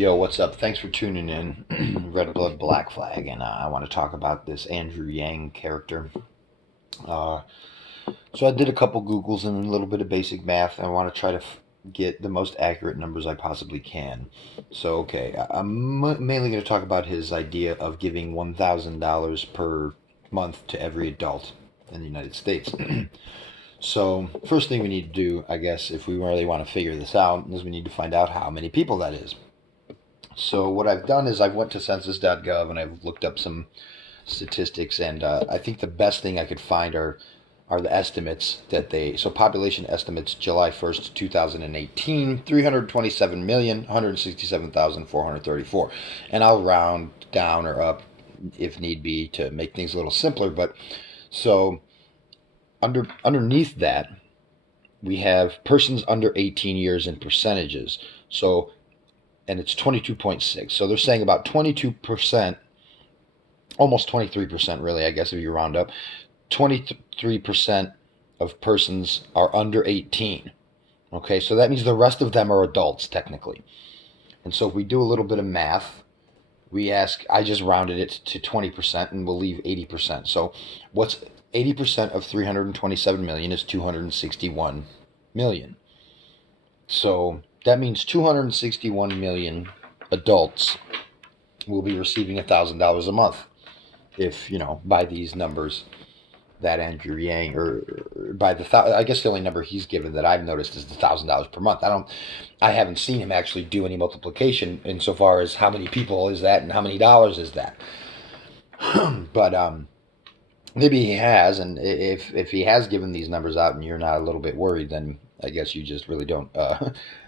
Yo, what's up? Thanks for tuning in. Red Blood Black Flag, and I want to talk about this Andrew Yang character. Uh, so I did a couple Googles and a little bit of basic math. I want to try to get the most accurate numbers I possibly can. So, okay, I'm mainly going to talk about his idea of giving $1,000 per month to every adult in the United States. So, first thing we need to do, I guess, if we really want to figure this out, is we need to find out how many people that is. So what I've done is I've went to census.gov and I've looked up some statistics, and I think the best thing I could find are the estimates that so population estimates July 1st, 2018, 327,167,434. And I'll round down or up if need be to make things a little simpler, but so underneath that we have persons under 18 years in percentages. So and it's 22.6. So they're saying about 22%, almost 23% really, I guess if you round up, 23% of persons are under 18. Okay, so that means the rest of them are adults technically. And so if we do a little bit of math, I just rounded it to 20% and we'll leave 80%. So what's 80% of 327 million is 261 million. So that means 261 million adults will be receiving $1,000 a month if, by these numbers that Andrew Yang, or by I guess the only number he's given that I've noticed is the $1,000 per month. I haven't seen him actually do any multiplication insofar as how many people is that and how many dollars is that. But maybe he has, and if he has given these numbers out and you're not a little bit worried, then I guess you just really don't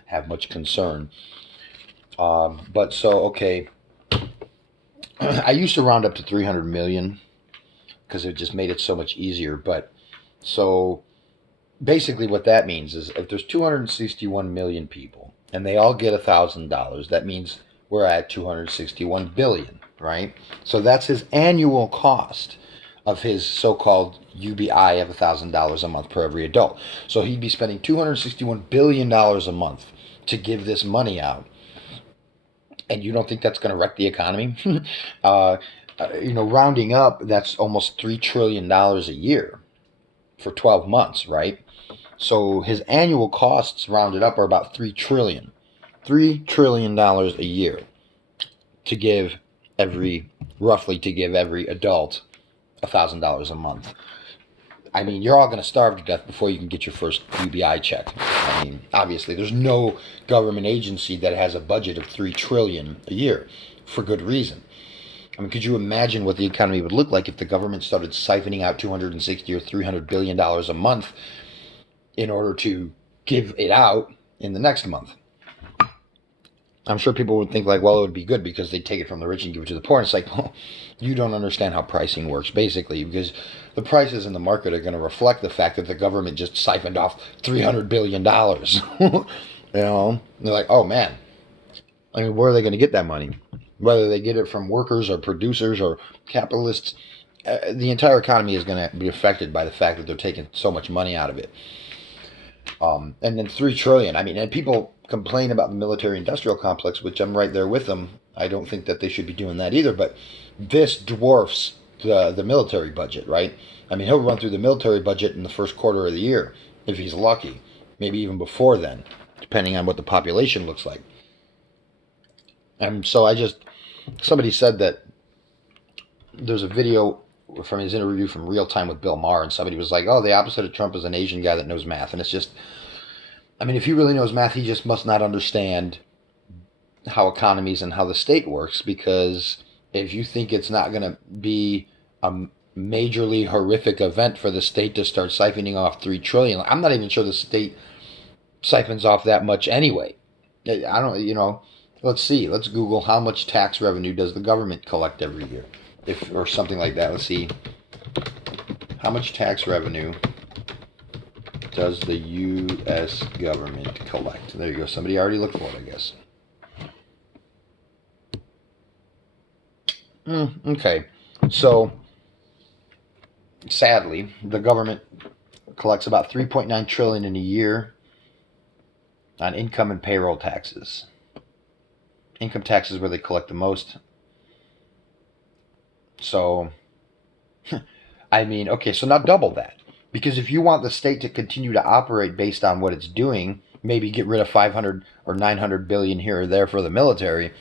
have much concern. But so, okay, I used to round up to 300 million because it just made it so much easier. But so basically what that means is if there's 261 million people and they all get $1,000, that means we're at 261 billion, right? So that's his annual cost of his so-called UBI of $1,000 a month per every adult. So he'd be spending $261 billion a month to give this money out. And you don't think that's going to wreck the economy? Rounding up, that's almost $3 trillion a year for 12 months, right? So his annual costs rounded up are about $3 trillion. $3 trillion a year to give roughly to give every adult $1,000 a month. I mean, you're all going to starve to death before you can get your first UBI check. I mean, obviously, there's no government agency that has a budget of $3 trillion a year for good reason. I mean, could you imagine what the economy would look like if the government started siphoning out 260 or $300 billion a month in order to give it out in the next month? I'm sure people would think like, well, it would be good because they take it from the rich and give it to the poor. And it's like, well, you don't understand how pricing works, basically, because the prices in the market are going to reflect the fact that the government just siphoned off $300 billion. They're like, oh, man. I mean, where are they going to get that money? Whether they get it from workers or producers or capitalists, the entire economy is going to be affected by the fact that they're taking so much money out of it. And then $3 trillion. I mean, and people complain about the military-industrial complex, which I'm right there with them. I don't think that they should be doing that either. But this dwarfs the military budget, right? I mean, he'll run through the military budget in the first quarter of the year if he's lucky. Maybe even before then, depending on what the population looks like. And so somebody said that there's a video from his interview from Real Time with Bill Maher, and somebody was like, oh, the opposite of Trump is an Asian guy that knows math. And it's just, I mean, if he really knows math, he just must not understand how economies and how the state works, because if you think it's not going to be a majorly horrific event for the state to start siphoning off $3 trillion, I'm not even sure the state siphons off that much anyway. I don't, let's see. Let's Google how much tax revenue does the government collect every year, or something like that. Let's see. How much tax revenue does the U.S. government collect? There you go. Somebody already looked for it, I guess. Okay. So, sadly, the government collects about $3.9 trillion in a year on income and payroll taxes. Income tax is where they collect the most. So, I mean, okay, so now double that. Because if you want the state to continue to operate based on what it's doing, maybe get rid of 500 or 900 billion here or there for the military,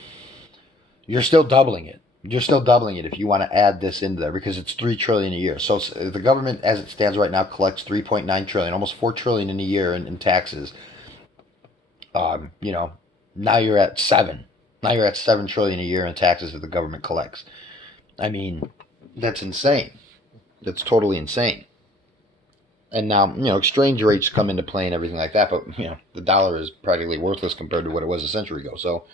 you're still doubling it. You're still doubling it if you want to add this into there, because it's 3 trillion a year. So the government, as it stands right now, collects 3.9 trillion, almost 4 trillion in a year in taxes. You know, now you're at 7. Now you're at 7 trillion a year in taxes that the government collects. I mean, that's insane. That's totally insane. And now, exchange rates come into play and everything like that, but, the dollar is practically worthless compared to what it was a century ago. So,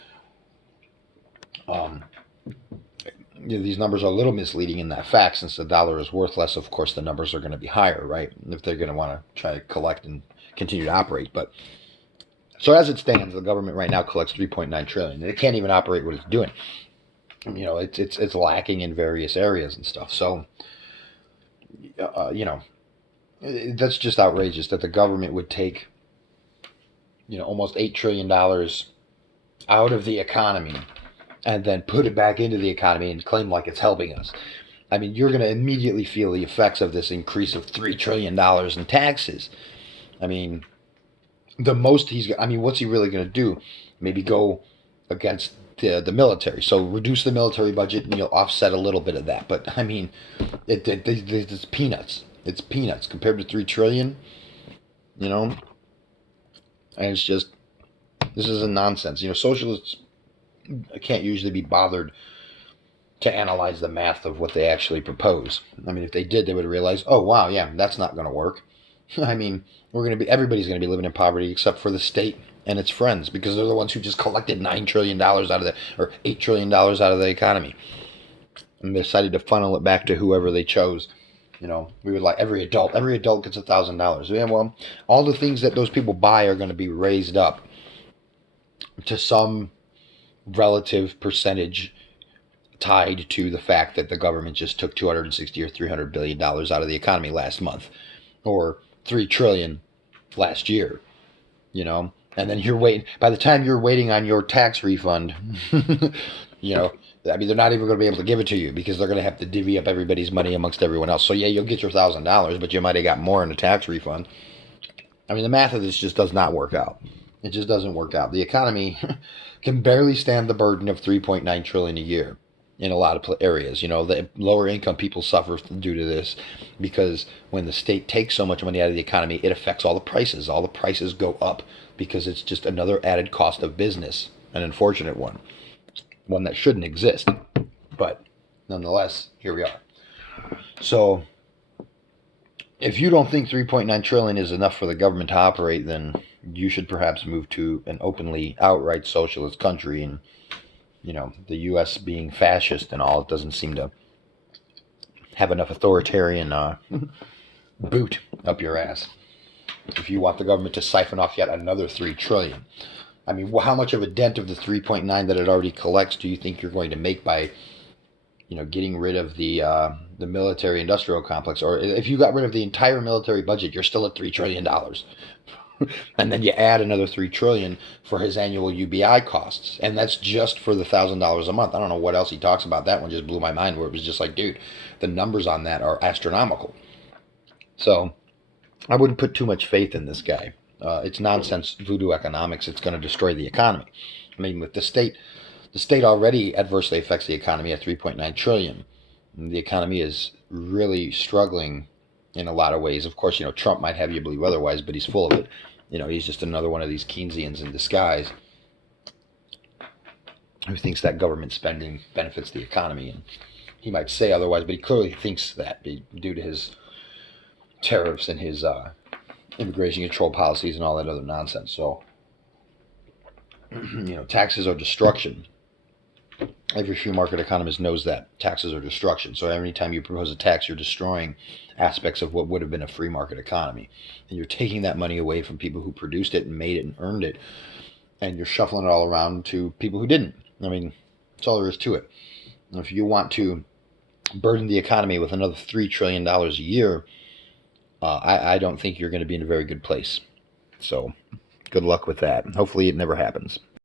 these numbers are a little misleading in that fact. Since the dollar is worth less, of course, the numbers are going to be higher, right? If they're going to want to try to collect and continue to operate. But so as it stands, the government right now collects 3.9 trillion. It can't even operate what it's doing. It's lacking in various areas and stuff. So, that's just outrageous that the government would take, almost $8 trillion out of the economy and then put it back into the economy and claim like it's helping us. I mean, you're going to immediately feel the effects of this increase of $3 trillion in taxes. I mean, what's he really going to do? Maybe go against the military. So reduce the military budget and you'll offset a little bit of that. But, I mean, it's peanuts. It's peanuts compared to 3 trillion, and it's just, this is a nonsense. Socialists can't usually be bothered to analyze the math of what they actually propose. I mean, if they did, they would realize, oh wow, yeah, that's not going to work. I mean, everybody's going to be living in poverty except for the state and its friends, because they're the ones who just collected $9 trillion out of or $8 trillion out of the economy, and decided to funnel it back to whoever they chose. We would like every adult gets $1,000. Yeah, well, all the things that those people buy are going to be raised up to some relative percentage tied to the fact that the government just took 260 or $300 billion out of the economy last month, or 3 trillion last year, and then you're waiting. By the time you're waiting on your tax refund, they're not even going to be able to give it to you, because they're going to have to divvy up everybody's money amongst everyone else. So yeah, you'll get your $1,000, but you might have got more in a tax refund. I mean, the math of this just does not work out. It just doesn't work out. The economy can barely stand the burden of 3.9 trillion a year in a lot of areas. The lower income people suffer due to this, because when the state takes so much money out of the economy, it affects all the prices. All the prices go up because it's just another added cost of business, an unfortunate one that shouldn't exist. But nonetheless, here we are. So if you don't think 3.9 trillion is enough for the government to operate, then you should perhaps move to an openly outright socialist country. And the U.S. being fascist and all, it doesn't seem to have enough authoritarian boot up your ass if you want the government to siphon off yet another 3 trillion. I mean, how much of a dent of the 3.9 that it already collects do you think you're going to make by, getting rid of the military industrial complex? Or if you got rid of the entire military budget, you're still at $3 trillion. And then you add another 3 trillion for his annual UBI costs, and that's just for the $1,000 a month. I don't know what else he talks about. That one just blew my mind, where it was just like, dude, the numbers on that are astronomical. So I wouldn't put too much faith in this guy. It's nonsense voodoo economics. It's going to destroy the economy. I mean, with the state already adversely affects the economy at 3.9 trillion. The economy is really struggling in a lot of ways. Of course, Trump might have you believe otherwise, but he's full of it. He's just another one of these Keynesians in disguise who thinks that government spending benefits the economy. And he might say otherwise, but he clearly thinks that due to his tariffs and his immigration control policies and all that other nonsense. So, taxes are destruction. Every free market economist knows that taxes are destruction. So every time you propose a tax, you're destroying aspects of what would have been a free market economy. And you're taking that money away from people who produced it and made it and earned it. And you're shuffling it all around to people who didn't. I mean, that's all there is to it. And if you want to burden the economy with another $3 trillion a year, I don't think you're going to be in a very good place. So good luck with that. Hopefully it never happens.